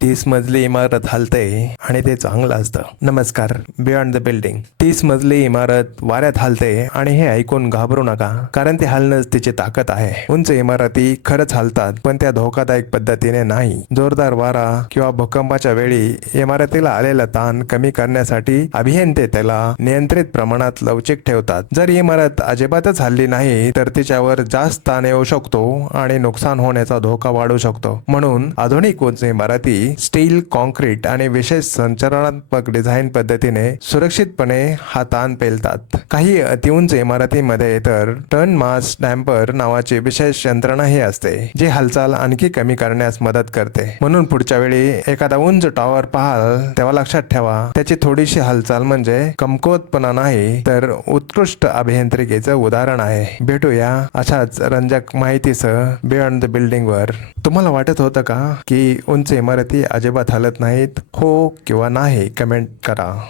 30 मजली इमारत हलते आणि ते चांगलं असतं. नमस्कार, बियॉन्ड द बिल्डिंग. 30 मजली इमारत वाऱ्यात हलते आणि हे ऐकून घाबरू नका, कारण ते हलणंच तिची ताकद आहे. उंच इमारती खरंच हलतात, पण त्या धोकादायक पद्धतीने नाही. जोरदार वारा किंवा भूकंपाच्या वेळी इमारतीला आलेला ताण कमी करण्यासाठी अभियंते त्याला नियंत्रित प्रमाणात लवचिक ठेवतात. जर इमारत अजिबातच हलली नाही तर तिच्यावर जास्त ताण येऊ शकतो आणि नुकसान होण्याचा धोका वाढू शकतो. म्हणून आधुनिक उंच इमारती स्टील, कॉन्क्रीट आणि विशेष संरचनात्मक डिझाईन पद्धतीने सुरक्षितपणे हा ताण पेलतात. काही अतिउंच इमारतींमध्ये तर टर्न मास डॅम्पर नावाची विशेष यंत्रणाही असते, जी हालचाल आणखी कमी करण्यास मदत करते. म्हणून पुढच्या वेळी एखादा उंच टॉवर पाहाल तेव्हा लक्षात ठेवा, त्याची थोडीशी हालचाल म्हणजे कमकुवतपणा नाही, तर उत्कृष्ट अभियांत्रिकीचं उदाहरण आहे. भेटूया अशाच रंजक माहितीसह बियॉन्ड द बिल्डिंग वर. तुम्हाला वाटत होतं का की उंच इमारती अजिबात हलत नाहीत? हो किंवा नाही कमेंट करा.